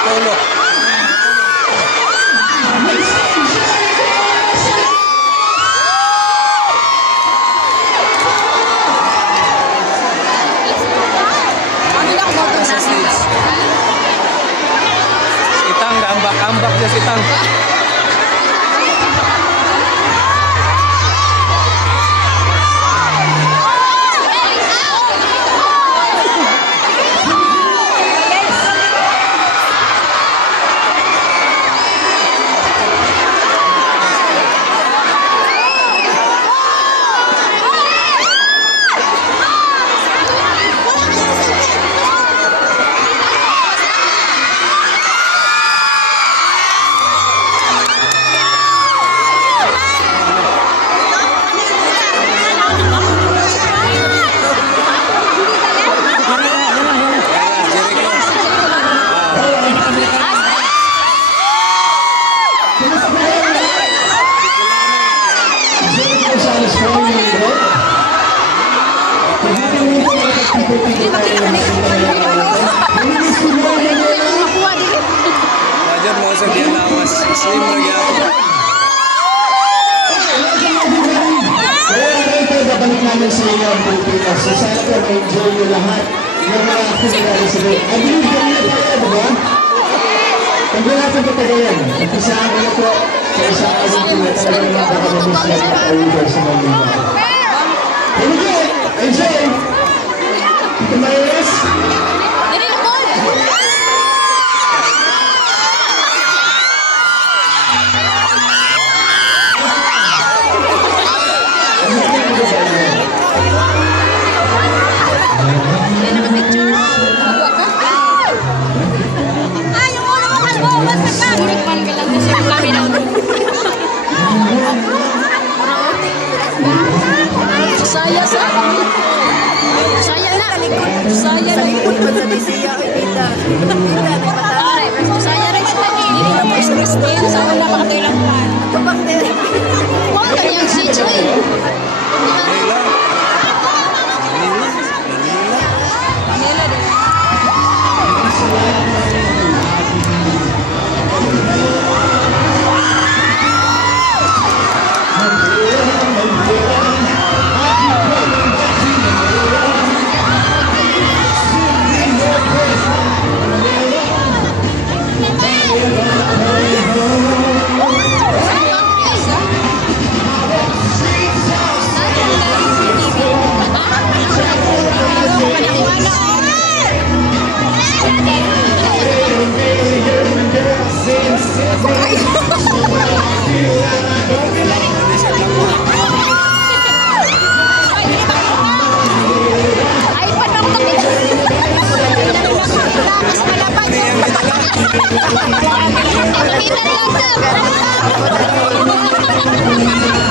Apollo. Nasa stage. Itang, ambak-ambak dia si Itang. Wajar mau dia lawas slim lagi ako. Babalik namin sa inyo ang Pilipinas. So sana po ma-enjoy nyo lahat ng mga activities sa doon. I believe kanina tayo, diba? Hindi natin ito kagayan. Umpisahan ko na po sa isang ating talagang napakamamis na kapawidor sa Manila. Here we go! Enjoy! Ito Mayres! Saya na saya na ikut siya kita. Saya rin dili na po Christine sa wala pa katilang pan. Kapag dire. Mo kanyang CJ. Manila din. Kita lang